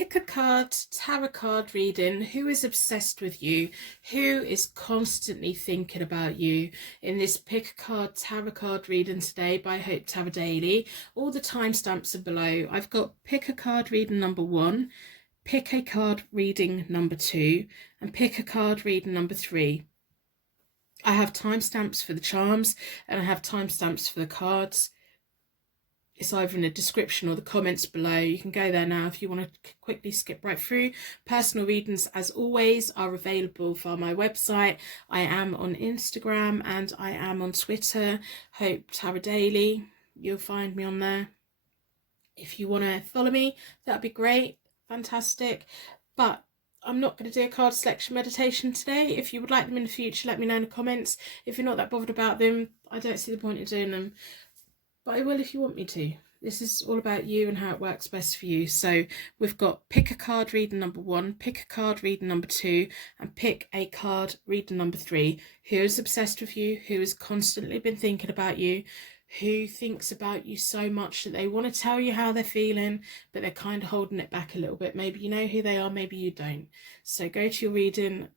pick a card, tarot card reading. Who is obsessed with you? Who is constantly thinking about you? In this pick a card, tarot card reading today by HopeTarot-Daily. All the timestamps are below. I've got pick a card reading number 1, pick a card reading number 2, and pick a card reading number 3. I have timestamps for the charms and I have timestamps for the cards. It's either in the description or the comments below. You can go there now if you want to quickly skip right through. Personal readings, as always, are available via my website. I am on Instagram and I am on Twitter, HopeTarot-Daily. You'll find me on there. If you want to follow me, that'd be great. Fantastic. But I'm not going to do a card selection meditation today. If you would like them in the future, let me know in the comments. If you're not that bothered about them, I don't see the point in doing them. But I will if you want me to. This is all about you and how it works best for you. So we've got pick a card reading number 1, pick a card reading number 2, and pick a card reading number 3. Who is obsessed with you? Who has constantly been thinking about you? Who thinks about you so much that they want to tell you how they're feeling, but they're kind of holding it back a little bit. Maybe you know who they are, maybe you don't. So go to your reading,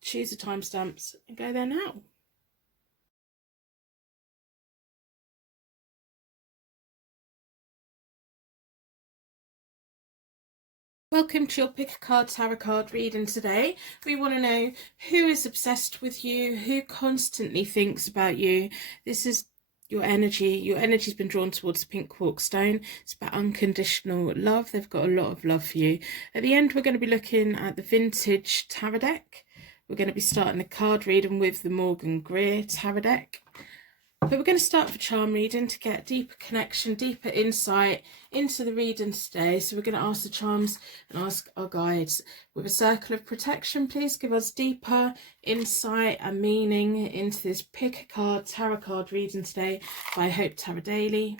choose the timestamps, and go there now. Welcome to your pick a card tarot card reading today. We want to know who is obsessed with you, who constantly thinks about you. This is your energy. Your energy's been drawn towards the pink quartz stone. It's about unconditional love. They've got a lot of love for you. At the end, we're going to be looking at the vintage tarot deck. We're going to be starting the card reading with the Morgan Greer tarot deck. But we're going to start the charm reading to get deeper connection, deeper insight into the reading today. So we're going to ask the charms and ask our guides. With a circle of protection, please give us deeper insight and meaning into this pick a card tarot card reading today by HopeTarot-Daily.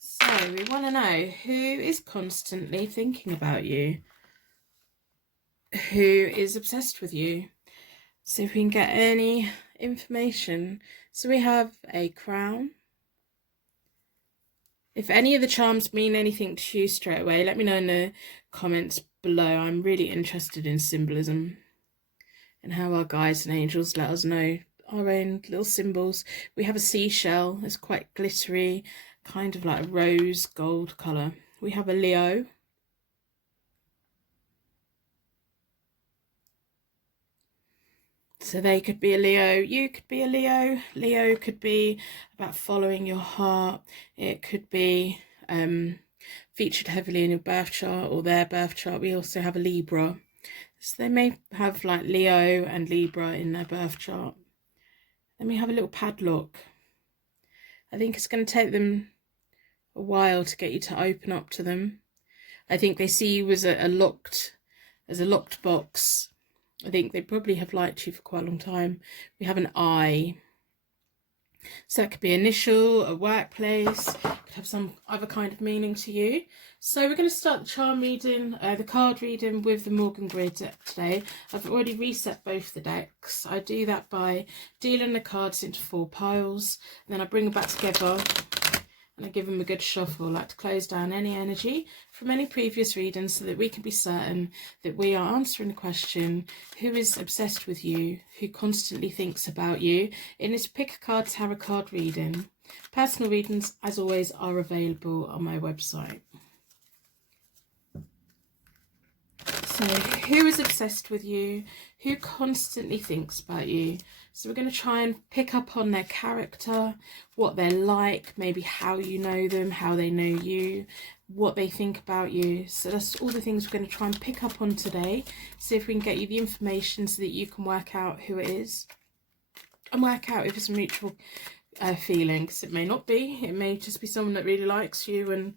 So we want to know who is constantly thinking about you, who is obsessed with you. So if we can get any information. So we have a crown. If any of the charms mean anything to you straight away, let me know in the comments below. I'm really interested in symbolism and how our guides and angels let us know our own little symbols. We have a seashell. It's quite glittery, kind of like a rose gold colour. We have a Leo. So they could be a Leo, you could be a Leo. Leo could be about following your heart. It could be featured heavily in your birth chart or their birth chart. We also have a Libra. So they may have like Leo and Libra in their birth chart. Then we have a little padlock. I think it's going to take them a while to get you to open up to them. I think they see you as a locked box. I think they probably have liked you for quite a long time. We have an eye. So that could be initial, a workplace, could have some other kind of meaning to you. So we're going to start the charm reading, the card reading with the Morgan Greer deck today. I've already reset both the decks. I do that by dealing the cards into 4 piles, and then I bring them back together and I give them a good shuffle. I like to close down any energy from any previous readings so that we can be certain that we are answering the question, who is obsessed with you, who constantly thinks about you, in this pick a card tarot card reading. Personal readings, as always, are available on my website. So who is obsessed with you? Who constantly thinks about you? So we're going to try and pick up on their character, what they're like, maybe how you know them, how they know you, what they think about you. So that's all the things we're going to try and pick up on today. See if we can get you the information so that you can work out who it is. And work out if it's a mutual feeling, because it may not be. It may just be someone that really likes you and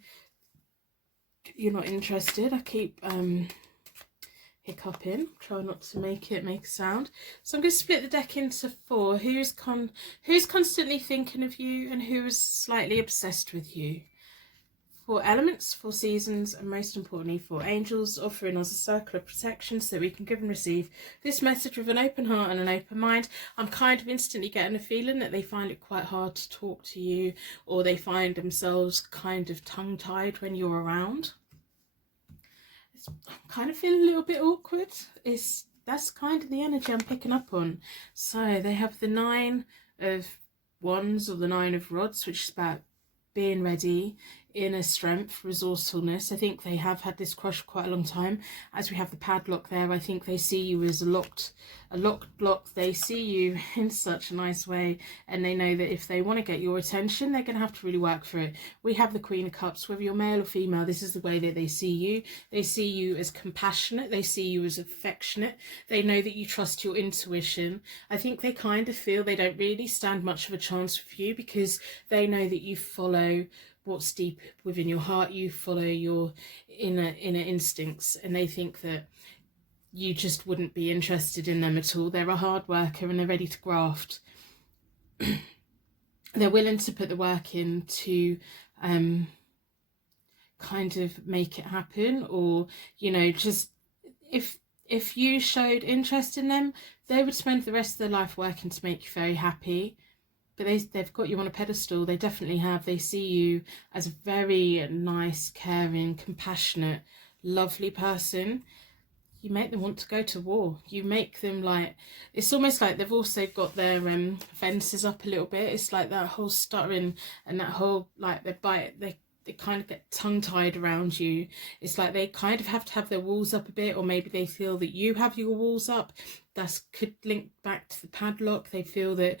you're not interested. I keep hiccuping, try not to make a sound. So I'm going to split the deck into 4. Who's constantly thinking of you and who is slightly obsessed with you. 4 elements, 4 seasons, and most importantly 4 angels, offering us a circle of protection so we can give and receive this message with an open heart and an open mind. I'm kind of instantly getting a feeling that they find it quite hard to talk to you, or they find themselves kind of tongue-tied when you're around. I'm kind of feeling a little bit awkward. That's kind of the energy I'm picking up on. So they have the 9 of Wands, or the 9 of Rods, which is about being ready, inner strength, resourcefulness. I think they have had this crush for quite a long time. As we have the padlock there, I think they see you as a locked block. They see you in such a nice way, and they know that if they want to get your attention, they're going to have to really work for it. We have the Queen of Cups. Whether you're male or female, this is the way that they see you. They see you as compassionate. They see you as affectionate. They know that you trust your intuition. I think they kind of feel they don't really stand much of a chance with you, because they know that you follow what's deep within your heart. You follow your inner instincts, and they think that you just wouldn't be interested in them at all. They're a hard worker and they're ready to graft. They're willing to put the work in to kind of make it happen, or, you know, just if you showed interest in them, they would spend the rest of their life working to make you very happy. But they've got you on a pedestal. They definitely have. They see you as a very nice, caring, compassionate, lovely person. You make them want to go to war. You make them like, it's almost like they've also got their fences up a little bit. It's like that whole stuttering and that whole, like, they kind of get tongue-tied around you. It's like they kind of have to have their walls up a bit, or maybe they feel that you have your walls up. That could link back to the padlock. They feel that,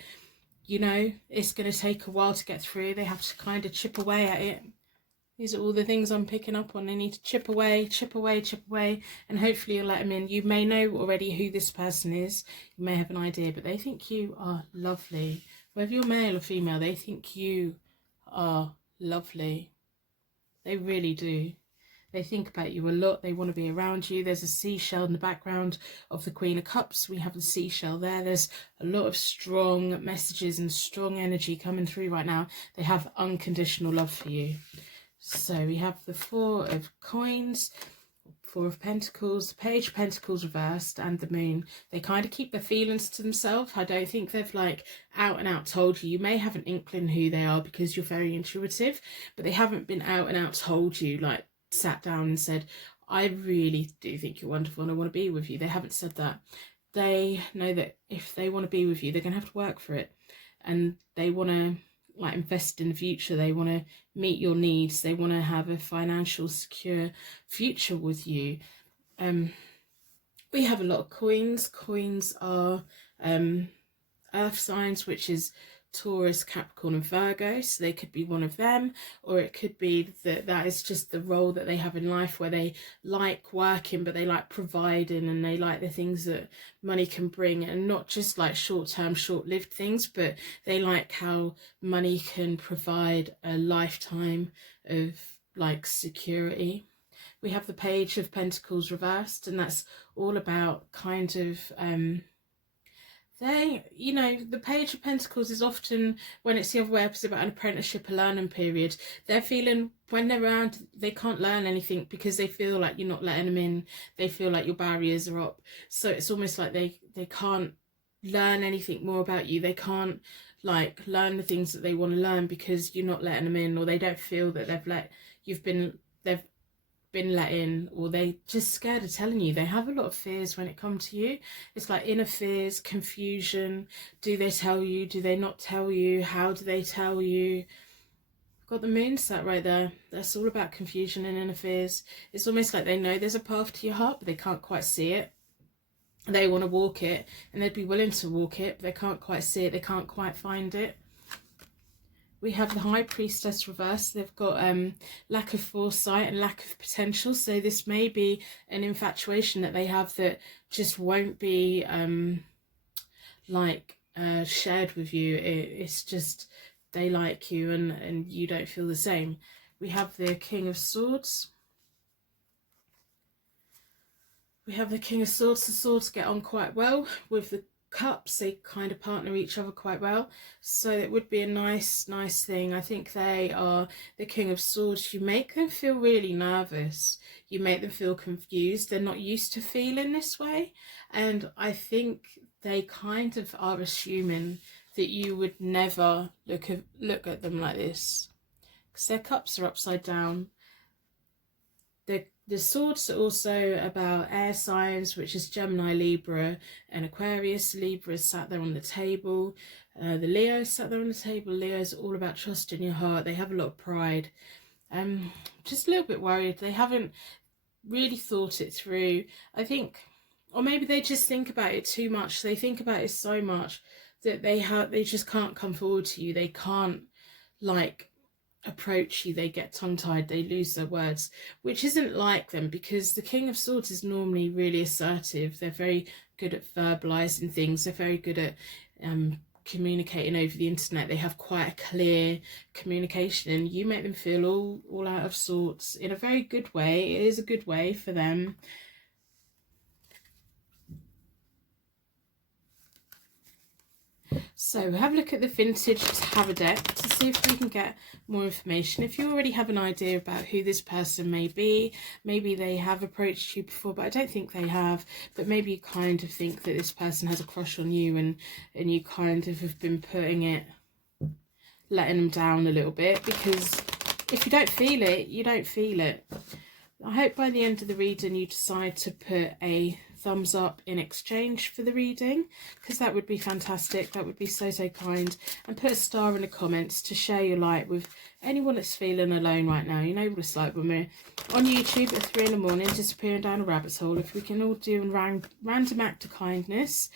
you know, it's going to take a while to get through. They have to kind of chip away at it. These are all the things I'm picking up on. They need to chip away, chip away, chip away, and hopefully you'll let them in. You may know already who this person is. You may have an idea, but they think you are lovely. Whether you're male or female, they think you are lovely. They really do. They think about you a lot. They want to be around you. There's a seashell in the background of the Queen of Cups. We have the seashell there. There's a lot of strong messages and strong energy coming through right now. They have unconditional love for you. So we have the 4 of Coins, 4 of Pentacles, the Page of Pentacles reversed, and the Moon. They kind of keep their feelings to themselves. I don't think they've like out and out told you. You may have an inkling who they are because you're very intuitive, but they haven't been out and out told you, like sat down and said, I really do think you're wonderful and I want to be with you. They haven't said that. They know that if they want to be with you, they're going to have to work for it, and they want to like invest in the future. They want to meet your needs. They want to have a financial secure future with you. We have a lot of coins. Coins are earth signs, which is Taurus, Capricorn and Virgo. So they could be one of them, or it could be that is just the role that they have in life, where they like working but they like providing, and they like the things that money can bring, and not just like short-term, short-lived things, but they like how money can provide a lifetime of like security. We have the Page of Pentacles reversed, and that's all about kind of you know, the Page of Pentacles is often, when it's the other way up, it's about an apprenticeship, a learning period. They're feeling when they're around, they can't learn anything because they feel like you're not letting them in. They feel like your barriers are up. So it's almost like they can't learn anything more about you. They can't like learn the things that they want to learn because you're not letting them in, or they don't feel that they've been let in, or they just scared of telling you. They have a lot of fears when it comes to you. It's like inner fears, confusion. Do they tell you? Do they not tell you? How do they tell you? I've got the Moon sat right there. That's all about confusion and inner fears. It's almost like they know there's a path to your heart, but they can't quite see it. They want to walk it, and they'd be willing to walk it, but they can't quite see it. They can't quite find it. We have the High Priestess reversed. They've got lack of foresight and lack of potential. So this may be an infatuation that they have that just won't be shared with you. It's just they like you and you don't feel the same. We have the King of Swords. We have the King of Swords. The swords get on quite well with the Cups, they kind of partner each other quite well, so it would be a nice thing. I think they are the King of Swords. You make them feel really nervous, you make them feel confused, they're not used to feeling this way, and I think they kind of are assuming that you would never look at them like this, because their cups are upside down. The swords are also about air signs, which is Gemini, Libra and Aquarius. Libra is sat there on the table. The Leo sat there on the table. Leo's all about trust in your heart. They have a lot of pride. Just a little bit worried. They haven't really thought it through, I think, or maybe they just think about it too much. They think about it so much that they just can't come forward to you. They can't, like, approach you. They get tongue-tied, they lose their words, which isn't like them, because the King of Swords is normally really assertive. They're very good at verbalizing things. They're very good at communicating over the internet. They have quite a clear communication, and you make them feel all out of sorts in a very good way. It is a good way for them. So have a look at the vintage tarot deck to see if we can get more information. If you already have an idea about who this person may be, maybe they have approached you before, but I don't think they have, but maybe you kind of think that this person has a crush on you, and you kind of have been letting them down a little bit, because if you don't feel it, you don't feel it. I hope by the end of the reading you decide to put a thumbs up in exchange for the reading, because that would be fantastic. That would be so kind. And put a star in the comments to share your light with anyone that's feeling alone right now. You know what it's like when we're on YouTube at 3 in the morning disappearing down a rabbit hole. If we can all do a random act of kindness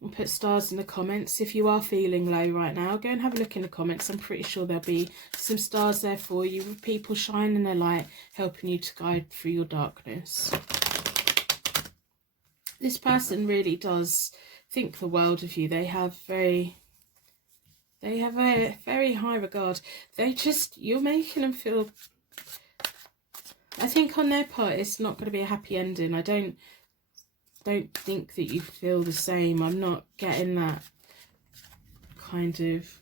and put stars in the comments. If you are feeling low right now, go and have a look in the comments. I'm pretty sure there'll be some stars there for you, with people shining their light, helping you to guide through your darkness. This person really does think the world of you. They have a very high regard. You're making them feel, I think on their part it's not going to be a happy ending. I don't think that you feel the same. I'm not getting that kind of,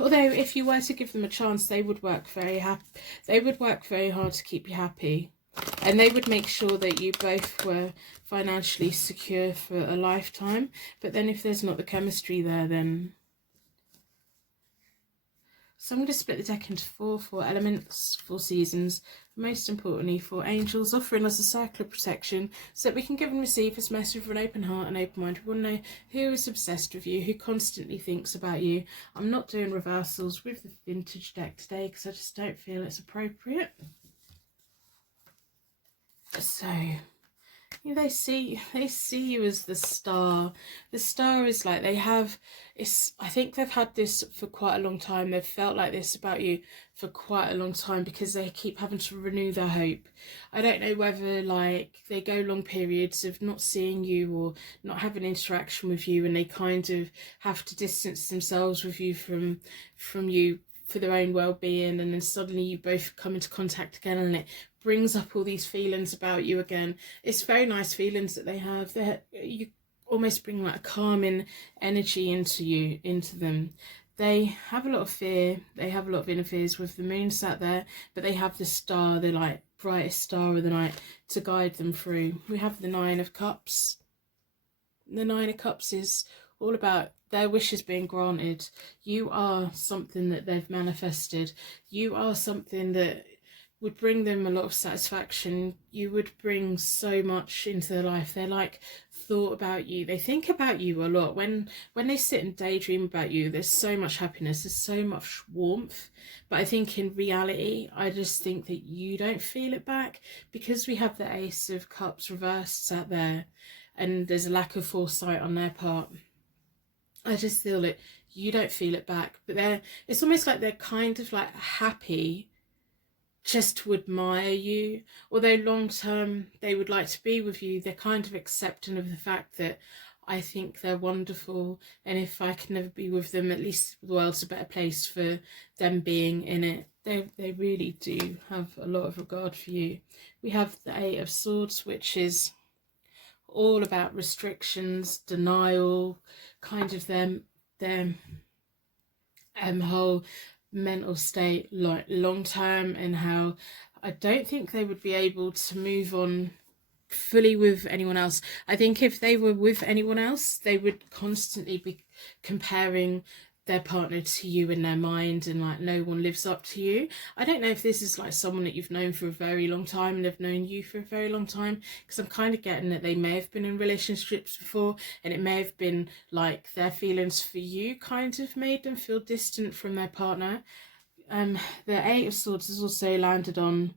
although if you were to give them a chance, they would work very hard to keep you happy, and they would make sure that you both were financially secure for a lifetime. But then if there's not the chemistry there, then... So I'm going to split the deck into four elements, 4 seasons, most importantly 4 angels, offering us a circle of protection so that we can give and receive this message with an open heart and open mind. We want to know who is obsessed with you, who constantly thinks about you. I'm not doing reversals with the vintage deck today because I just don't feel it's appropriate. So... they see you as the star. The star is like, I think they've had this for quite a long time. They've felt like this about you for quite a long time because they keep having to renew their hope. I don't know whether, like, they go long periods of not seeing you or not having interaction with you, and they kind of have to distance themselves with you from you for their own well-being, and then suddenly you both come into contact again, and it brings up all these feelings about you again. It's very nice feelings that they have. You almost bring like a calming energy into them. They have a lot of fear. They have a lot of inner fears with the moon sat there, but they have the star, the like brightest star of the night, to guide them through. We have the 9 of Cups. The 9 of Cups is all about their wishes being granted. You are something that they've manifested. You are something that would bring them a lot of satisfaction. You would bring so much into their life. They're like thought about you. They think about you a lot. When they sit and daydream about you, there's so much happiness, there's so much warmth. But I think in reality, I just think that you don't feel it back, because we have the Ace of Cups reversed sat there, and there's a lack of foresight on their part. I just feel that you don't feel it back. But it's almost like they're kind of like happy just to admire you. Although long term they would like to be with you, they're kind of accepting of the fact that I think they're wonderful, and if I can never be with them, at least the world's a better place for them being in it. They really do have a lot of regard for you. We have the 8 of Swords, which is all about restrictions, denial, kind of their whole mental state, like long term, and how I don't think they would be able to move on fully with anyone else. I think if they were with anyone else, they would constantly be comparing their partner to you in their mind, and like no one lives up to you. I don't know if this is like someone that you've known for a very long time and they've known you for a very long time, because I'm kind of getting that they may have been in relationships before, and it may have been like their feelings for you kind of made them feel distant from their partner. The Eight of Swords has also landed on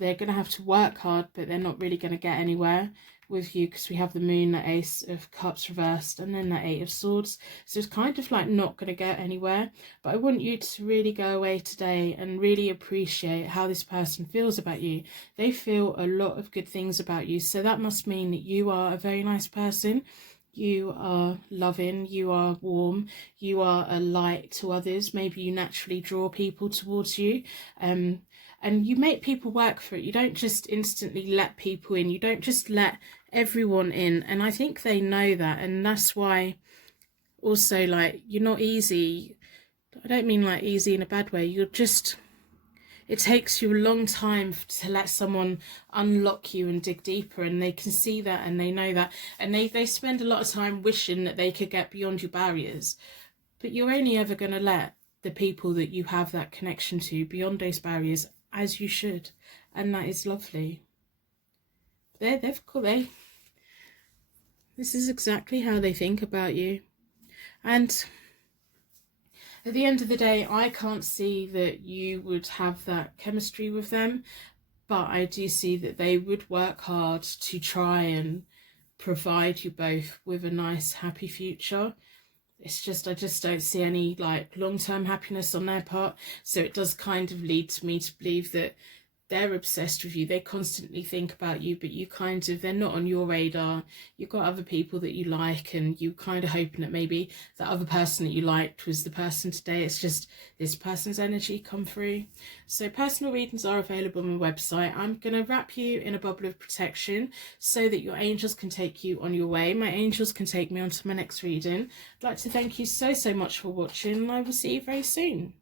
they're going to have to work hard, but they're not really going to get anywhere with you, because we have the Moon, the Ace of Cups reversed, and then the Eight of Swords. So it's kind of like not going to get anywhere. But I want you to really go away today and really appreciate how this person feels about you. They feel a lot of good things about you. So that must mean that you are a very nice person. You are loving, you are warm, you are a light to others. Maybe you naturally draw people towards you. And you make people work for it. You don't just instantly let people in. You don't just let everyone in. And I think they know that. And that's why also, like, you're not easy. I don't mean like easy in a bad way. You're just, it takes you a long time to let someone unlock you and dig deeper. And they can see that and they know that. And they spend a lot of time wishing that they could get beyond your barriers. But you're only ever going to let the people that you have that connection to beyond those barriers, as you should, and that is lovely. This is exactly how they think about you. And at the end of the day, I can't see that you would have that chemistry with them, but I do see that they would work hard to try and provide you both with a nice, happy future. It's just, I just don't see any like long-term happiness on their part. So it does kind of lead to me to believe that they're obsessed with you. They constantly think about you, but you kind of, they're not on your radar. You've got other people that you like, and you kind of hoping that maybe that other person that you liked was the person today. It's just this person's energy come through. So personal readings are available on my website. I'm going to wrap you in a bubble of protection so that your angels can take you on your way. My angels can take me on to my next reading. I'd like to thank you so much for watching, and I will see you very soon.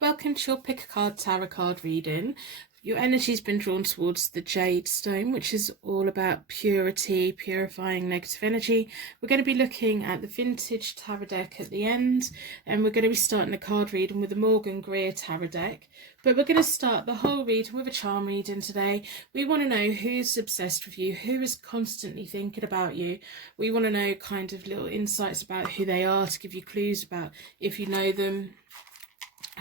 Welcome to your pick a card tarot card reading. Your energy's been drawn towards the Jade stone, which is all about purity, purifying negative energy. We're going to be looking at the vintage tarot deck at the end, and we're going to be starting the card reading with the Morgan Greer tarot deck. But we're going to start the whole reading with a charm reading today. We want to know who's obsessed with you, who is constantly thinking about you. We want to know kind of little insights about who they are, to give you clues about if you know them,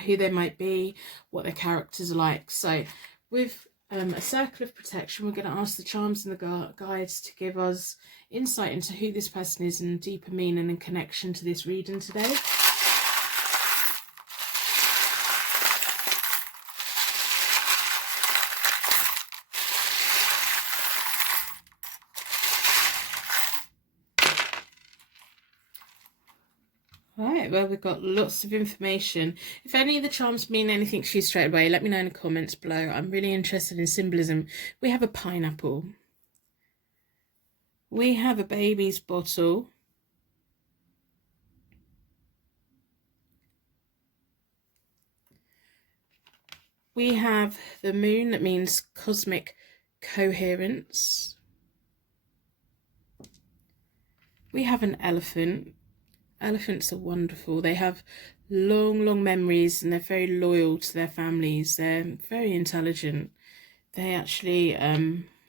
who they might be, what their characters are like. So with a circle of protection, we're going to ask the charms and the guides to give us insight into who this person is and deeper meaning and connection to this reading today. Right, well, we've got lots of information. If any of the charms mean anything to you straight away, let me know in the comments below. I'm really interested in symbolism. We have a pineapple. We have a baby's bottle. We have the moon, that means cosmic coherence. We have an elephant. Elephants are wonderful. They have long memories, and they're very loyal to their families. They're very intelligent. They actually,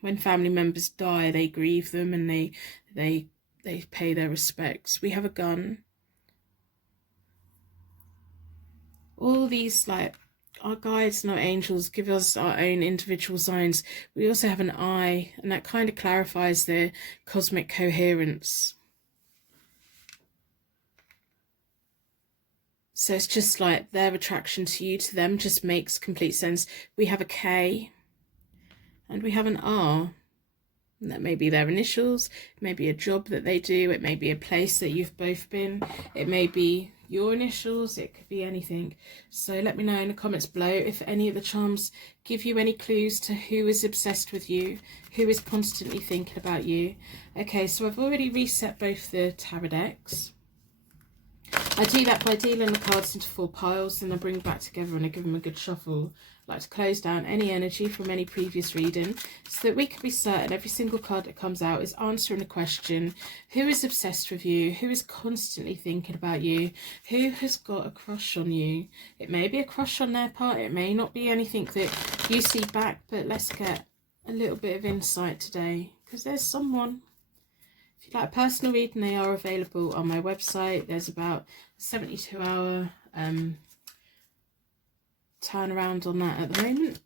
when family members die, they grieve them, and they pay their respects. We have a gun. All these, like, our guides and our angels give us our own individual signs. We also have an eye, and that kind of clarifies their cosmic coherence. So it's just like their attraction to you, to them, just makes complete sense. We have a K and we have an R. And that may be their initials, it may be a job that they do, it may be a place that you've both been, it may be your initials, it could be anything. So let me know in the comments below if any of the charms give you any clues to who is obsessed with you, who is constantly thinking about you. Okay, so I've already reset both the tarot decks. I do that by dealing the cards into 4 piles, and I bring them back together and I give them a good shuffle. I like to close down any energy from any previous reading so that we can be certain every single card that comes out is answering a question. Who is obsessed with you? Who is constantly thinking about you? Who has got a crush on you? It may be a crush on their part, it may not be anything that you see back, but let's get a little bit of insight today, because there's someone. If you'd like a personal reading, they are available on my website. There's about a 72-hour turnaround on that at the moment.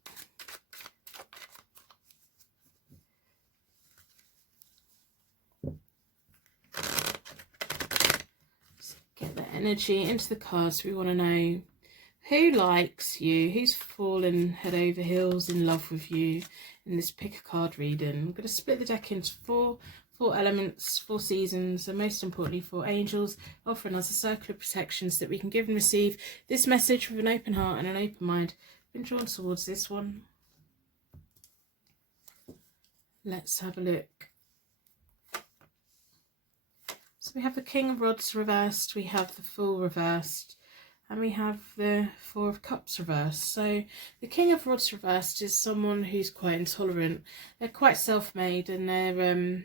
Let's get the energy into the cards. We want to know who likes you, who's fallen head over heels in love with you in this pick a card reading. I'm going to split the deck into 4 elements, 4 seasons, and most importantly 4 angels, offering us a circle of protection so that we can give and receive this message with an open heart and an open mind. I've been drawn towards this one. Let's have a look. So we have the King of Rods reversed, we have the Fool reversed, and we have the 4 of Cups reversed. So the King of Rods reversed is someone who's quite intolerant. They're quite self-made, and they're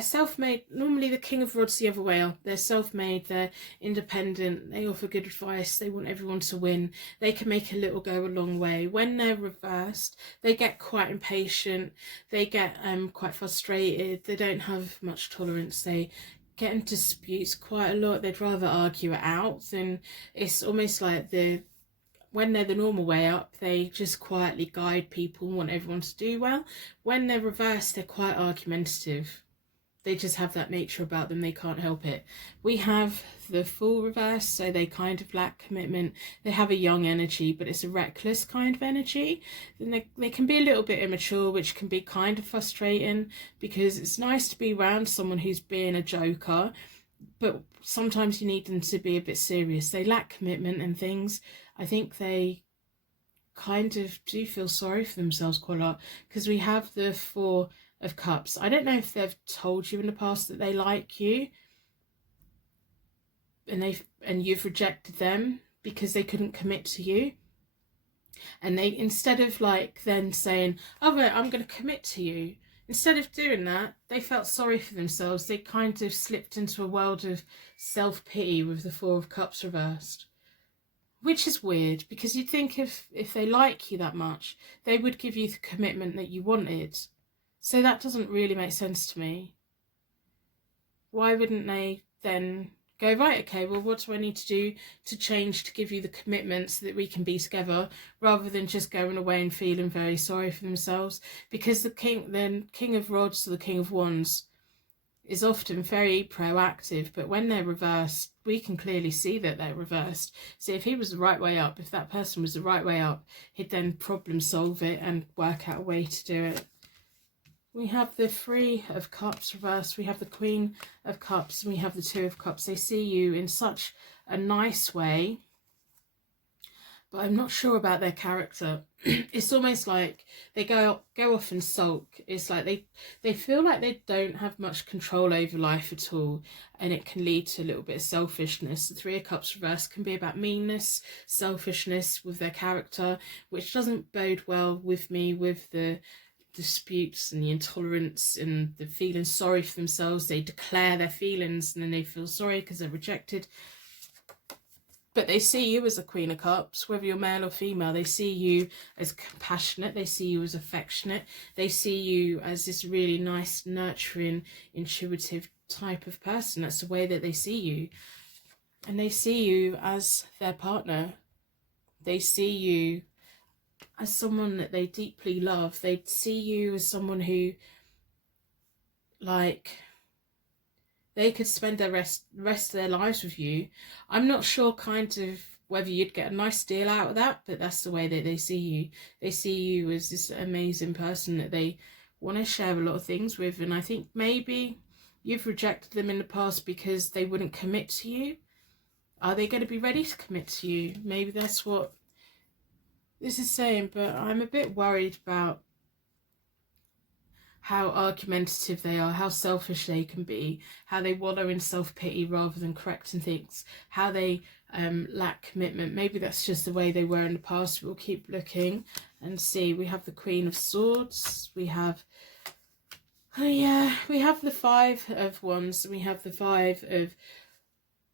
self-made. Normally the King of Rods the other way up. They're self-made, they're independent, they offer good advice, they want everyone to win. They can make a little go a long way. When they're reversed, they get quite impatient, they get quite frustrated, they don't have much tolerance, they get into disputes quite a lot. They'd rather argue it out than, it's almost like when they're the normal way up, they just quietly guide people and want everyone to do well. When they're reversed, they're quite argumentative. They just have that nature about them, they can't help it. We have the Fool reversed, so they kind of lack commitment. They have a young energy, but it's a reckless kind of energy. Then they can be a little bit immature, which can be kind of frustrating, because it's nice to be around someone who's being a joker, but sometimes you need them to be a bit serious. They lack commitment and things. I think they kind of do feel sorry for themselves quite a lot, because we have the 4 of Cups. I don't know if they've told you in the past that they like you, and you've rejected them because they couldn't commit to you. And they, instead of like then saying, oh right, I'm going to commit to you, instead of doing that, they felt sorry for themselves. They kind of slipped into a world of self-pity with the 4 of Cups reversed. Which is weird, because you'd think if they like you that much, they would give you the commitment that you wanted. So that doesn't really make sense to me. Why wouldn't they then go, right, okay, well, what do I need to do to change to give you the commitment so that we can be together, rather than just going away and feeling very sorry for themselves? Because the King of Rods or the King of Wands is often very proactive, but when they're reversed, we can clearly see that they're reversed. So if he was the right way up, if that person was the right way up, he'd then problem solve it and work out a way to do it. We have the 3 of Cups reversed, we have the Queen of Cups, and we have the 2 of Cups. They see you in such a nice way, but I'm not sure about their character. It's almost like they go off and sulk. It's like they feel like they don't have much control over life at all, and it can lead to a little bit of selfishness. The 3 of Cups reversed can be about meanness, selfishness with their character, which doesn't bode well with me, with the disputes and the intolerance and the feeling sorry for themselves. They declare their feelings and then they feel sorry because they're rejected. But they see you as a Queen of Cups, whether you're male or female. They see you as compassionate, they see you as affectionate, they see you as this really nice, nurturing, intuitive type of person. That's the way that they see you. And they see you as their partner. They see you as someone that they deeply love. They see you as someone who, like, they could spend the rest of their lives with you. I'm not sure kind of whether you'd get a nice deal out of that, but that's the way that they see you. They see you as this amazing person that they want to share a lot of things with, and I think maybe you've rejected them in the past because they wouldn't commit to you. Are they going to be ready to commit to you? Maybe that's what this is saying, but I'm a bit worried about how argumentative they are, how selfish they can be, how they wallow in self-pity rather than correcting things, how they lack commitment. Maybe that's just the way they were in the past. We'll keep looking and see. We have the Queen of Swords, we have we have the Five of Wands, we have the Five of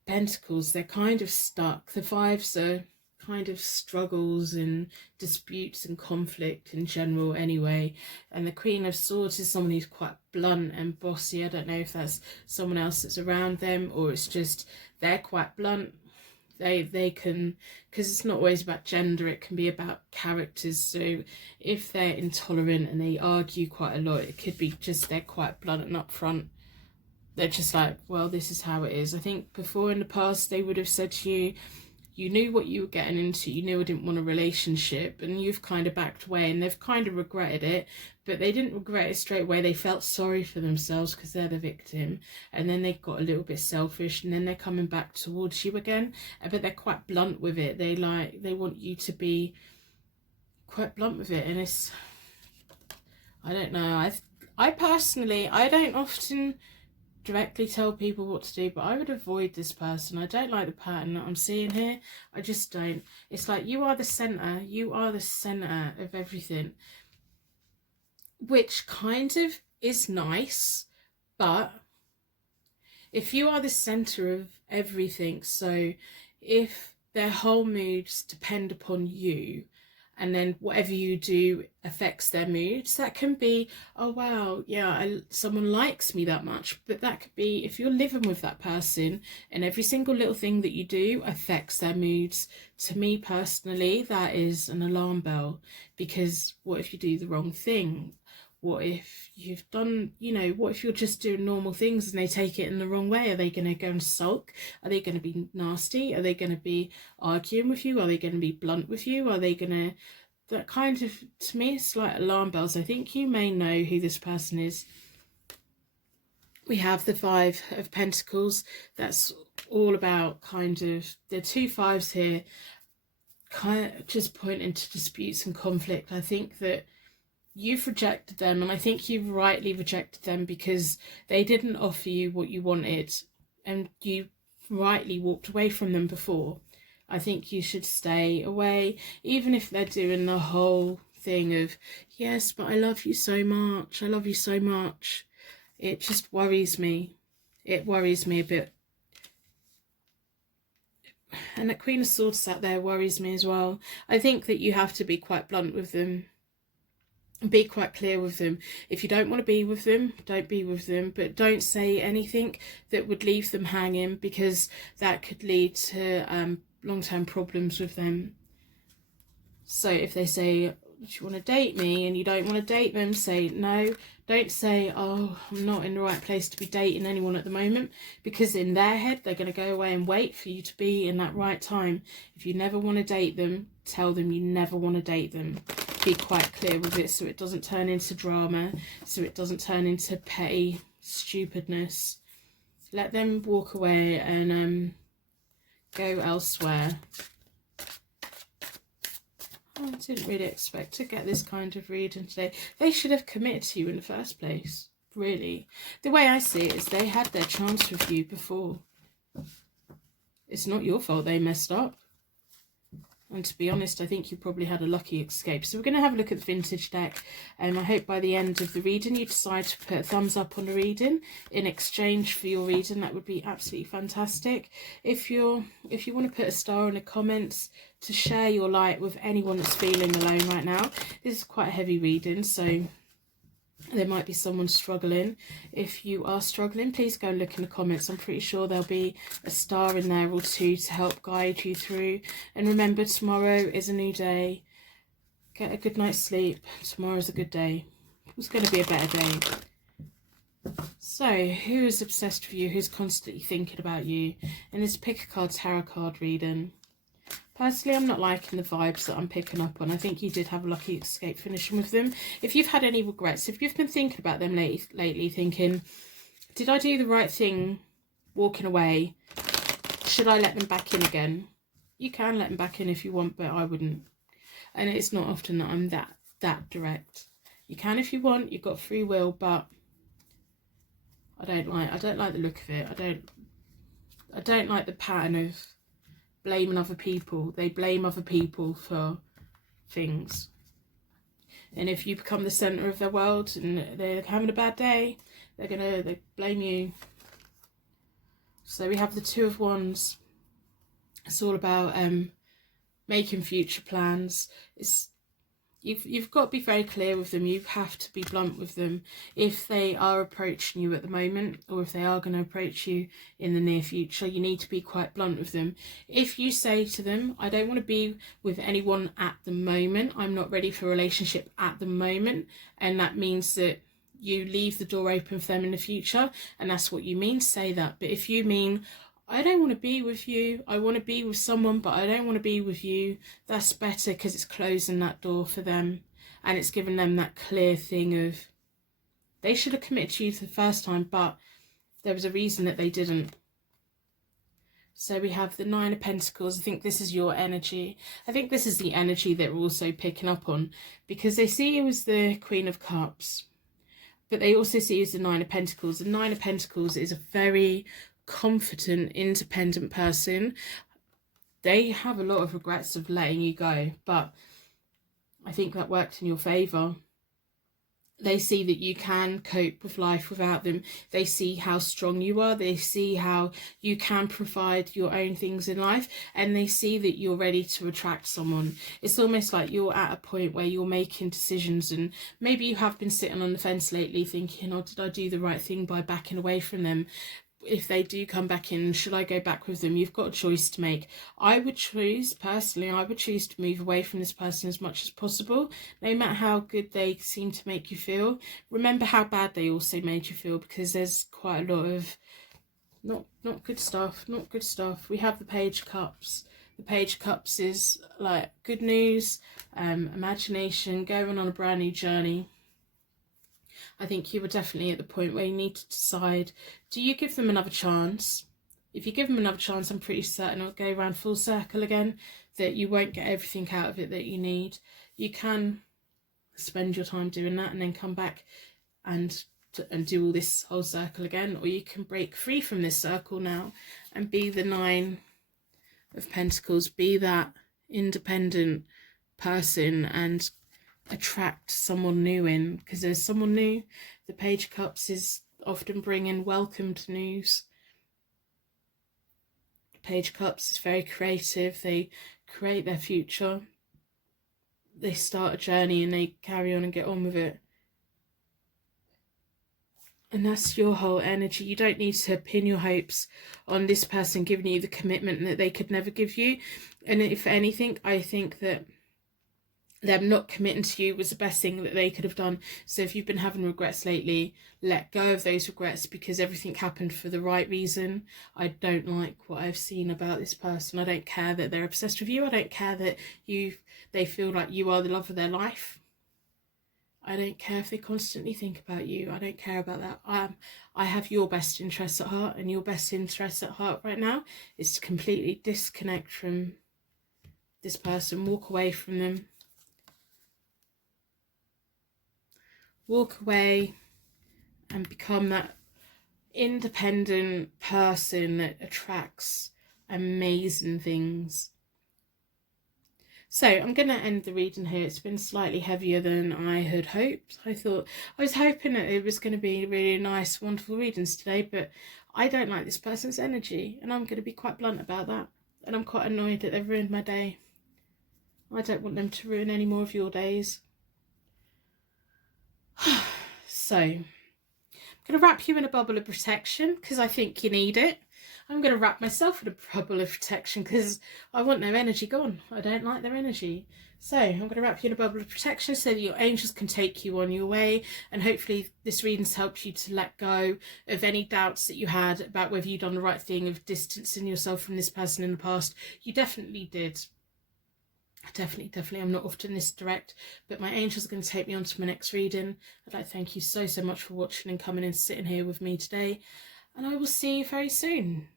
Pentacles. They're kind of stuck. The fives are kind of struggles and disputes and conflict in general anyway, and the Queen of Swords is someone who's quite blunt and bossy. I don't know if that's someone else that's around them, or it's just they're quite blunt. They can, because it's not always about gender, it can be about characters. So if they're intolerant and they argue quite a lot, it could be just they're quite blunt and upfront. They're just like, well, this is how it is. I think before in the past they would have said to you, you knew what you were getting into, you knew I didn't want a relationship, and you've kind of backed away, and they've kind of regretted it, but they didn't regret it straight away. They felt sorry for themselves because they're the victim, and then they got a little bit selfish, and then they're coming back towards you again, but they're quite blunt with it. They want you to be quite blunt with it, and it's, I don't know, I personally, I don't often directly tell people what to do, but I would avoid this person. I don't like the pattern that I'm seeing here. I just don't. It's like you are the center of everything, which kind of is nice, but if you are the center of everything, so if their whole moods depend upon you, and then whatever you do affects their moods, that can be, oh wow, yeah, someone likes me that much. But that could be if you're living with that person and every single little thing that you do affects their moods. To me personally, that is an alarm bell, because what if you do the wrong thing? What if you've done, what if you're just doing normal things and they take it in the wrong way? Are they going to go and sulk? Are they going to be nasty? Are they going to be arguing with you? Are they going to be blunt with you? Are they going to, that kind of, to me, it's like alarm bells. I think you may know who this person is. We have the Five of Pentacles. That's all about kind of, the two fives here, kind of just pointing to disputes and conflict. I think that you've rejected them, and I think you've rightly rejected them because they didn't offer you what you wanted, and you rightly walked away from them before. I think you should stay away, even if they're doing the whole thing of, yes, but I love you so much, I love you so much. It just worries me. It worries me a bit. And that Queen of Swords sat there worries me as well. I think that you have to be quite blunt with them. Be quite clear with them. If you don't want to be with them, don't be with them, but don't say anything that would leave them hanging, because that could lead to long-term problems with them. So if they say, do you want to date me, and you don't want to date them, say no. Don't say, oh, I'm not in the right place to be dating anyone at the moment, because in their head they're going to go away and wait for you to be in that right time. If you never want to date them, tell them you never want to date them. Be quite clear with it, so it doesn't turn into drama, so it doesn't turn into petty stupidness. Let them walk away and go elsewhere. I didn't really expect to get this kind of reading today. They should have committed to you in the first place, really. The way I see it is they had their chance with you before. It's not your fault they messed up. And to be honest, I think you probably had a lucky escape. So we're going to have a look at the vintage deck. And I hope by the end of the reading you decide to put a thumbs up on the reading in exchange for your reading. That would be absolutely fantastic. If you want to put a star in the comments to share your light with anyone that's feeling alone right now. This is quite a heavy reading, so there might be someone struggling. If you are struggling, please go and look in the comments. I'm pretty sure there'll be a star in there or two to help guide you through. And remember, tomorrow is a new day. Get a good night's sleep. Tomorrow's a good day. It's going to be a better day. So, who is obsessed with you? Who's constantly thinking about you? And this pick a card tarot card reading. Personally, I'm not liking the vibes that I'm picking up on. I think you did have a lucky escape finishing with them. If you've had any regrets, if you've been thinking about them lately, thinking, did I do the right thing walking away? Should I let them back in again? You can let them back in if you want, but I wouldn't. And it's not often that I'm that direct. You can if you want, you've got free will, but I don't like the look of it. I don't like the pattern of blaming other people. They blame other people for things. And if you become the centre of their world and they're having a bad day, they blame you. So we have the Two of Wands. It's all about making future plans. You've got to be very clear with them. You have to be blunt with them if they are approaching you at the moment, or if they are going to approach you in the near future. You need to be quite blunt with them. If you say to them, I don't want to be with anyone at the moment, I'm not ready for a relationship at the moment, and that means that you leave the door open for them in the future, and that's what you mean, say that. But if you mean, I don't want to be with you, I want to be with someone, but I don't want to be with you, that's better, because it's closing that door for them, and it's giving them that clear thing of, they should have committed to you the first time, but there was a reason that they didn't. So we have the Nine of Pentacles. I think this is your energy. I think this is the energy that we're also picking up on, because they see you as the Queen of Cups, but they also see you as the Nine of Pentacles. The Nine of Pentacles is a very confident, independent person. They have a lot of regrets of letting you go, but I think that worked in your favour. They see that you can cope with life without them. They see how strong you are. They see how you can provide your own things in life, and they see that you're ready to attract someone. It's almost like you're at a point where you're making decisions, and maybe you have been sitting on the fence lately thinking, oh, did I do the right thing by backing away from them? If they do come back in, should I go back with them? You've got a choice to make. I would choose to move away from this person as much as possible, no matter how good they seem to make you feel. Remember how bad they also made you feel, because there's quite a lot of not good stuff. We have the Page of Cups. The Page of Cups is like good news, imagination, going on a brand new journey. I think you were definitely at the point where you need to decide, do you give them another chance? If you give them another chance, I'm pretty certain it'll go around full circle again, that you won't get everything out of it that you need. You can spend your time doing that and then come back and do all this whole circle again, or you can break free from this circle now and be the Nine of Pentacles, be that independent person and attract someone new in, because there's someone new. The Page of Cups is often bringing welcomed news. The Page of Cups is very creative. They create their future. They start a journey and they carry on and get on with it. And that's your whole energy. You don't need to pin your hopes on this person giving you the commitment that they could never give you. And if anything, I think that them not committing to you was the best thing that they could have done. So if you've been having regrets lately, let go of those regrets, because everything happened for the right reason. I don't like what I've seen about this person. I don't care that they're obsessed with you. I don't care that they feel like you are the love of their life. I don't care if they constantly think about you. I don't care about that. I have your best interests at heart, and your best interests at heart right now is to completely disconnect from this person, walk away from them. Walk away and become that independent person that attracts amazing things. So I'm going to end the reading here. It's been slightly heavier than I had hoped. I was hoping that it was going to be really nice, wonderful readings today, but I don't like this person's energy, and I'm going to be quite blunt about that. And I'm quite annoyed that they've ruined my day. I don't want them to ruin any more of your days. So I'm going to wrap you in a bubble of protection, because I think you need it. I'm going to wrap myself in a bubble of protection, because I want their energy gone. I don't like their energy. So I'm going to wrap you in a bubble of protection so that your angels can take you on your way, and hopefully this reading's helped you to let go of any doubts that you had about whether you'd done the right thing of distancing yourself from this person in the past. You definitely did. Definitely, I'm not often this direct, but my angels are going to take me on to my next reading. I'd like to thank you so much for watching and coming and sitting here with me today, and I will see you very soon.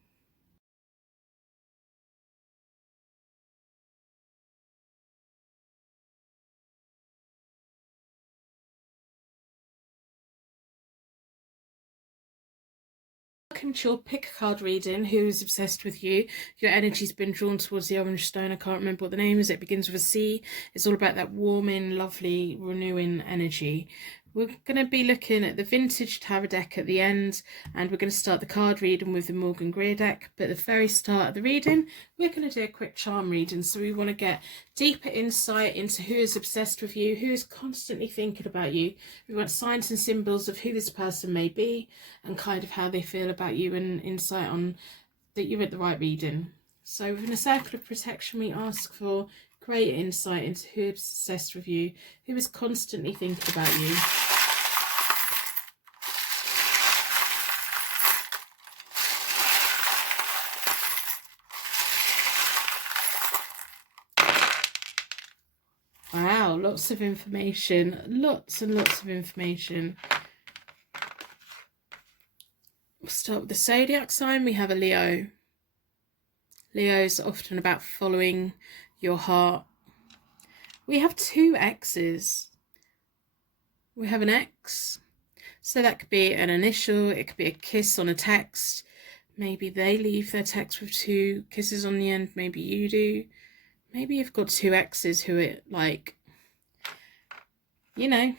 Welcome to your pick a card reading. Who is obsessed with you? Your energy's been drawn towards the orange stone. I can't remember what the name is. It begins with a C. It's all about that warming, lovely, renewing energy. We're going to be looking at the vintage tarot deck at the end, and we're going to start the card reading with the Morgan Greer deck. But at the very start of the reading, we're going to do a quick charm reading. So we want to get deeper insight into who is obsessed with you, who is constantly thinking about you. We want signs and symbols of who this person may be and kind of how they feel about you, and insight on that you're at the right reading. So within a circle of protection, we ask for greater insight into who is obsessed with you, who is constantly thinking about you. Wow, lots of information, lots and lots of information. We'll start with the zodiac sign. We have a Leo. Leo's often about following your heart. We have two X's. We have an X, so that could be an initial, it could be a kiss on a text. Maybe they leave their text with two kisses on the end, maybe you do. Maybe you've got two X's who are like, you know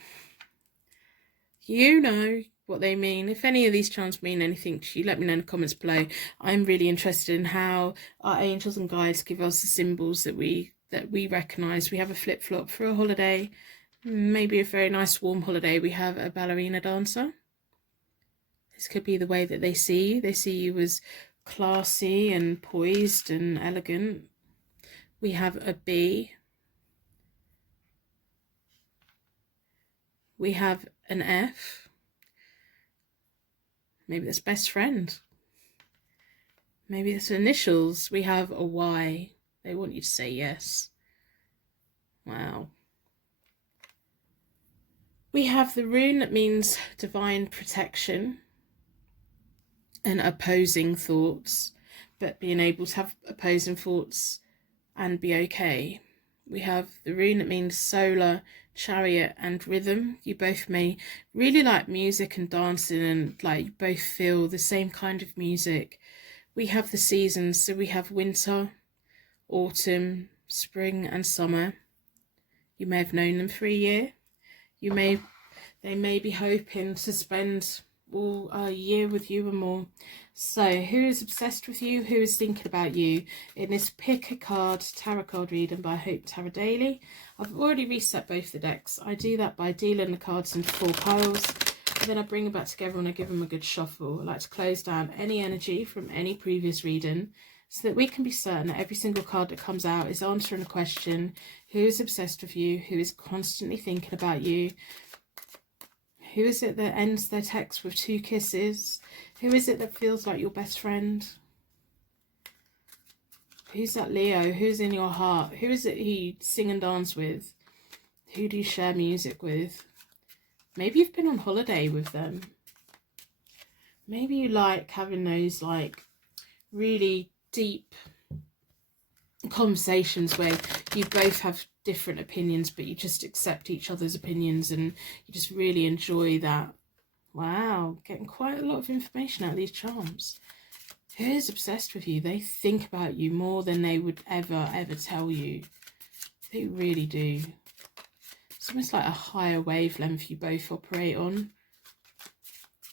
what they mean. If any of these charms mean anything to you, let me know in the comments below. I'm really interested in how our angels and guides give us the symbols that we recognize. We have a flip-flop for a holiday, maybe a very nice warm holiday. We have a ballerina dancer. This could be the way that they see you. They see you as classy and poised and elegant. We have a bee. We have an F. Maybe that's best friend. Maybe it's initials. We have a Y. They want you to say yes. Wow. We have the rune that means divine protection and opposing thoughts, but being able to have opposing thoughts and be okay. We have the rune that means solar, chariot and rhythm. You both may really like music and dancing, and like you both feel the same kind of music. We have the seasons, so we have winter, autumn, spring and summer. You may have known them for a year. They may be hoping to spend all a year with you and more. So who is obsessed with you? Who is thinking about you in this pick a card tarot card reading by HopeTarot-Daily? I've already reset both the decks. I do that by dealing the cards into 4 piles, and then I bring them back together and I give them a good shuffle. I like to close down any energy from any previous reading so that we can be certain that every single card that comes out is answering a question. Who is obsessed with you? Who is constantly thinking about you? Who is it that ends their text with 2 kisses? Who is it that feels like your best friend? Who's that Leo? Who's in your heart? Who is it you sing and dance with? Who do you share music with? Maybe you've been on holiday with them. Maybe you like having those like really deep conversations where you both have different opinions, but you just accept each other's opinions and you just really enjoy that. Wow, getting quite a lot of information out of these charms. Who is obsessed with you? They think about you more than they would ever tell you. They really do. It's almost like a higher wavelength you both operate on.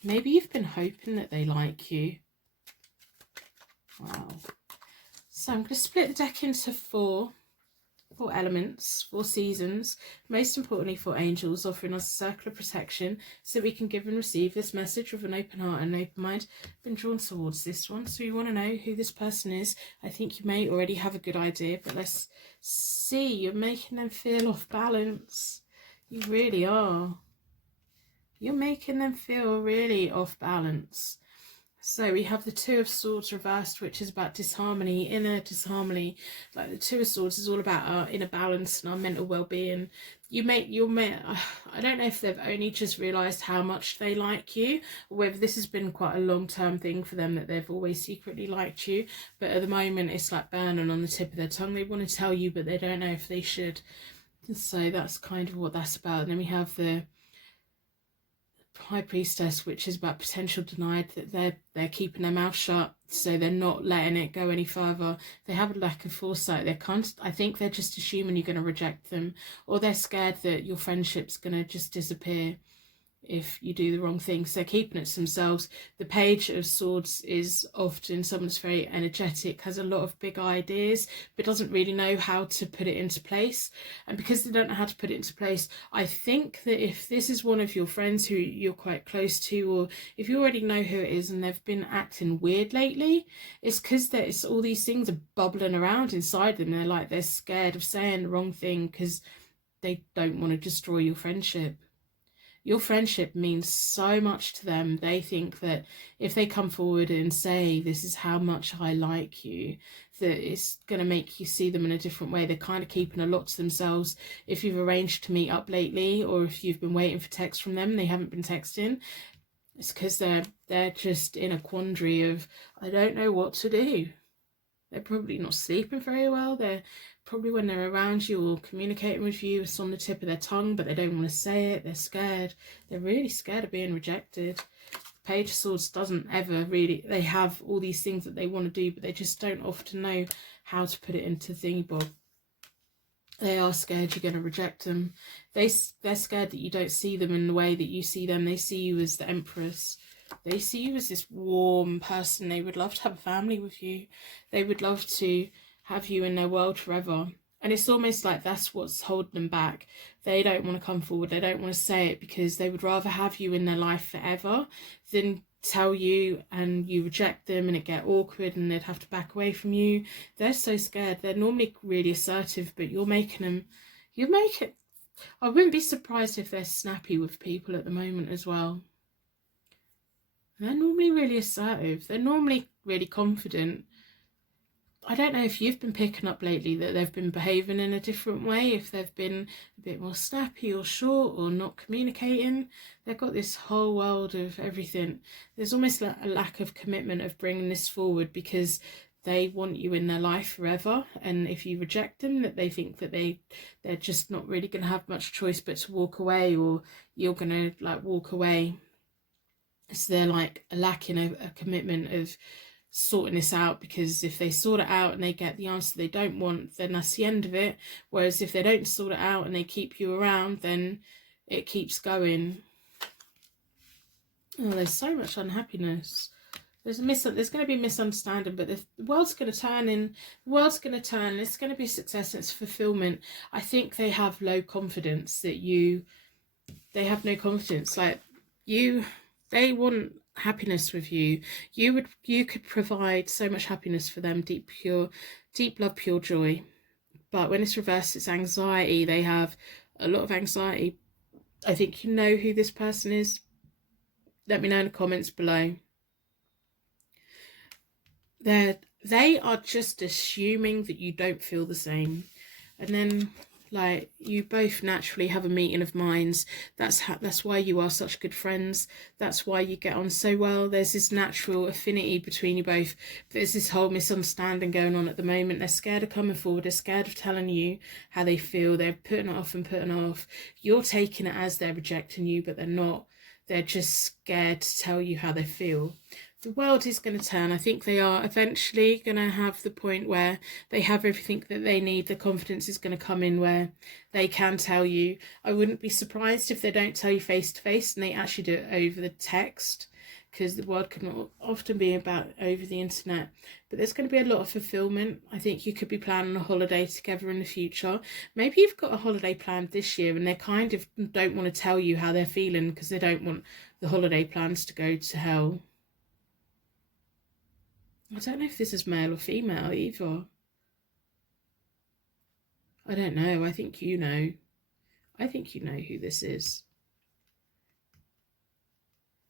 Maybe you've been hoping that they like you. Wow. So I'm going to split the deck into 4 elements, 4 seasons, most importantly 4 angels, offering us a circle of protection so we can give and receive this message with an open heart and an open mind. I've been drawn towards this one, so you want to know who this person is. I think you may already have a good idea, but let's see. You're making them feel off balance. You really are. You're making them feel really off balance. So we have the Two of Swords reversed, which is about disharmony, inner disharmony. Like the Two of Swords is all about our inner balance and our mental well-being. I don't know if they've only just realised how much they like you, or whether this has been quite a long-term thing for them, that they've always secretly liked you, but at the moment it's like burning on the tip of their tongue. They want to tell you, but they don't know if they should. So that's kind of what that's about. And then we have the High Priestess, which is about potential denied, that they're keeping their mouth shut, so they're not letting it go any further. They have a lack of foresight. I think they're just assuming you're going to reject them, or they're scared that your friendship's going to just disappear if you do the wrong thing. So they're keeping it to themselves. The Page of Swords is often someone that's very energetic, has a lot of big ideas, but doesn't really know how to put it into place. And because they don't know how to put it into place, I think that if this is one of your friends who you're quite close to, or if you already know who it is and they've been acting weird lately, it's because there's all these things are bubbling around inside them. They're scared of saying the wrong thing because they don't want to destroy your friendship. Your friendship means so much to them. They think that if they come forward and say, this is how much I like you, that it's going to make you see them in a different way. They're kind of keeping a lot to themselves. If you've arranged to meet up lately, or if you've been waiting for text from them, they haven't been texting, it's because they're just in a quandary of, I don't know what to do. They're probably not sleeping very well. They're probably, when they're around you or communicating with you, it's on the tip of their tongue, but they don't want to say it. They're scared. They're really scared of being rejected. Page of Swords doesn't ever really, they have all these things that they want to do, but they just don't often know how to put it into thingy bob. They are scared you're going to reject them. They're scared that you don't see them in the way that you see them. They see you as the Empress. They see you as this warm person. They would love to have a family with you. They would love to have you in their world forever. And it's almost like that's what's holding them back. They don't want to come forward. They don't want to say it because they would rather have you in their life forever than tell you and you reject them and it get awkward and they'd have to back away from you. They're so scared. They're normally really assertive, but you're making them, I wouldn't be surprised if they're snappy with people at the moment as well. They're normally really assertive. They're normally really confident. I don't know if you've been picking up lately that they've been behaving in a different way, if they've been a bit more snappy or short or not communicating. They've got this whole world of everything. There's almost like a lack of commitment of bringing this forward because they want you in their life forever, and if you reject them, that they think that they're just not really going to have much choice but to walk away, or you're going to like walk away. So they're like lacking a commitment of sorting this out, because if they sort it out and they get the answer they don't want, then that's the end of it. Whereas if they don't sort it out and they keep you around, then it keeps going. Oh, there's so much unhappiness. There's going to be misunderstanding, but the world's going to turn it's going to be success and it's fulfillment. I think they have low confidence they have no confidence. Like they want happiness with you. You could provide so much happiness for them, deep love, pure joy. But when it's reversed, it's anxiety. They have a lot of anxiety. I think you know who this person is. Let me know in the comments below. They are just assuming that you don't feel the same, and then like you both naturally have a meeting of minds. That's why you are such good friends. That's why you get on so well. There's this natural affinity between you both. There's this whole misunderstanding going on at the moment. They're scared of coming forward. They're scared of telling you how they feel. They're putting it off and putting it off. You're taking it as they're rejecting you, but they're not. They're just scared to tell you how they feel. The world is going to turn. I think they are eventually going to have the point where they have everything that they need. The confidence is going to come in where they can tell you. I wouldn't be surprised if they don't tell you face to face and they actually do it over the text, because the world can often be about over the internet. But there's going to be a lot of fulfillment. I think you could be planning a holiday together in the future. Maybe you've got a holiday planned this year and they kind of don't want to tell you how they're feeling because they don't want the holiday plans to go to hell. I don't know if this is male or female either. I don't know. I think you know. I think you know who this is.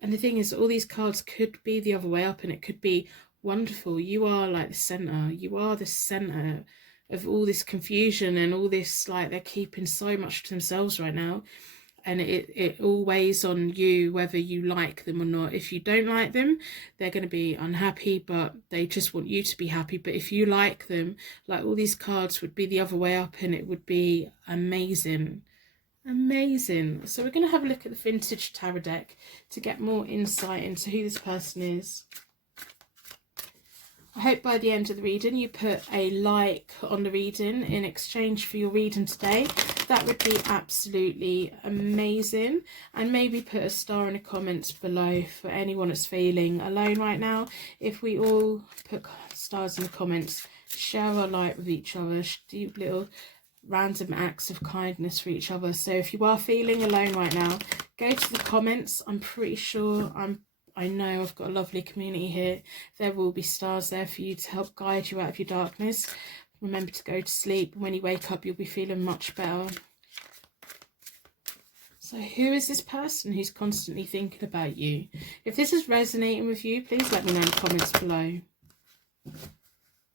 And the thing is, all these cards could be the other way up, and it could be wonderful. You are like the center. You are the center of all this confusion and all this, like, they're keeping so much to themselves right now. And it all weighs on you whether you like them or not. If you don't like them, they're going to be unhappy, but they just want you to be happy. But if you like them, like, all these cards would be the other way up, and it would be amazing. Amazing. So we're going to have a look at the vintage tarot deck to get more insight into who this person is. I hope by the end of the reading you put a like on the reading in exchange for your reading today. That would be absolutely amazing. And maybe put a star in the comments below for anyone that's feeling alone right now. If we all put stars in the comments, share our light with each other, do little random acts of kindness for each other. So if you are feeling alone right now, go to the comments. I'm pretty sure I know I've got a lovely community here. There will be stars there for you to help guide you out of your darkness. Remember to go to sleep. When you wake up, you'll be feeling much better. So who is this person who's constantly thinking about you? If this is resonating with you, please let me know in the comments below.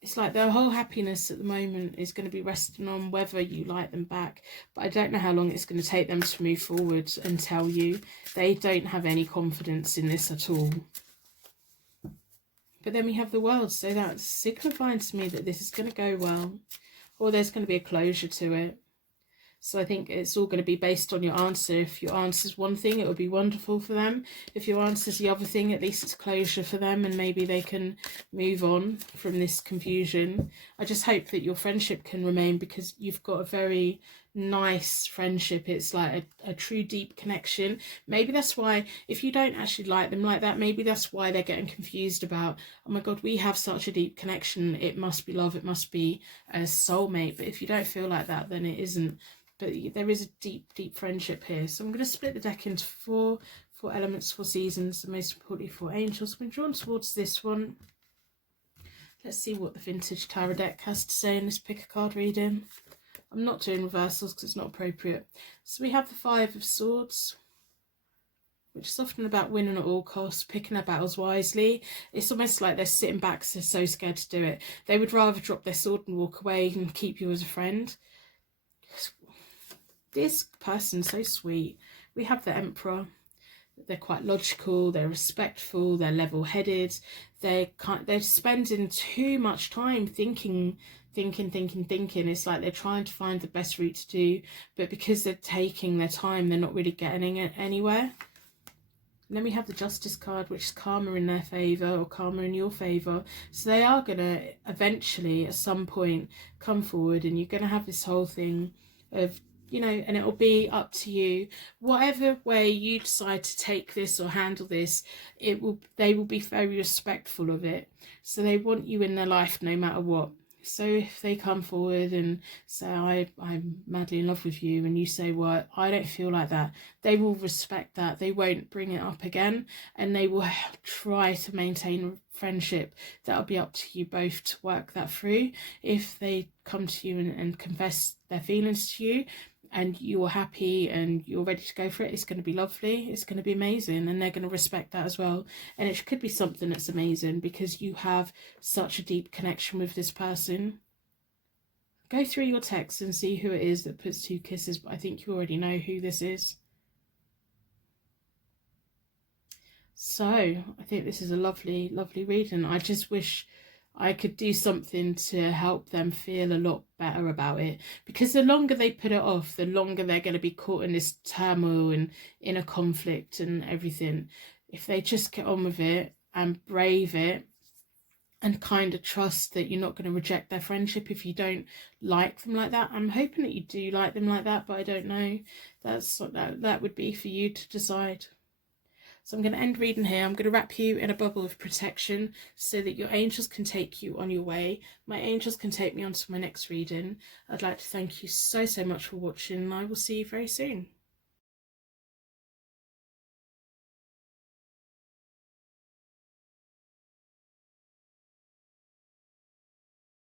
It's like their whole happiness at the moment is going to be resting on whether you like them back. But I don't know how long it's going to take them to move forward and tell you. They don't have any confidence in this at all. But then we have the World. So that's signifying to me that this is going to go well. Or there's going to be a closure to it. So I think it's all going to be based on your answer. If your answer is one thing, it will be wonderful for them. If your answer is the other thing, at least it's closure for them, and maybe they can move on from this confusion. I just hope that your friendship can remain, because you've got a very nice friendship. It's like a true deep connection. Maybe that's why, if you don't actually like them like that, maybe that's why they're getting confused about, oh my god, we have such a deep connection, it must be love, it must be a soulmate. But if you don't feel like that, then it isn't. But there is a deep friendship here. So I'm going to split the deck into four elements, 4 seasons, and most importantly 4 angels. I've been drawn towards this one. Let's see what the vintage tarot deck has to say in this pick a card reading. I'm not doing reversals because it's not appropriate. So we have the 5 of Swords, which is often about winning at all costs, picking their battles wisely. It's almost like they're sitting back because they're so scared to do it. They would rather drop their sword and walk away and keep you as a friend. This person's so sweet. We have the Emperor. They're quite logical, they're respectful, they're level-headed. They're spending too much time thinking. It's like they're trying to find the best route to do, but because they're taking their time, they're not really getting it anywhere. And then we have the Justice card, which is karma in their favour, or karma in your favour. So they are going to eventually, at some point, come forward, and you're going to have this whole thing of, you know, and it'll be up to you. Whatever way you decide to take this or handle this, they will be very respectful of it. So they want you in their life no matter what. So if they come forward and say, I'm madly in love with you, and you say, well, I don't feel like that, they will respect that. They won't bring it up again, and they will try to maintain a friendship. That'll be up to you both to work that through. If they come to you and confess their feelings to you, and you're happy and you're ready to go for it, it's going to be lovely, it's going to be amazing, and they're going to respect that as well. And it could be something that's amazing because you have such a deep connection with this person. Go through your text and see who it is that puts 2 kisses, but I think you already know who this is. So I think this is a lovely reading. I just wish I could do something to help them feel a lot better about it, because the longer they put it off, the longer they're going to be caught in this turmoil and inner conflict and everything. If they just get on with it and brave it and kind of trust that you're not going to reject their friendship if you don't like them like that. I'm hoping that you do like them like that, but I don't know. That would be for you to decide. So I'm going to end reading here. I'm going to wrap you in a bubble of protection so that your angels can take you on your way. My angels can take me on to my next reading. I'd like to thank you so much for watching, and I will see you very soon.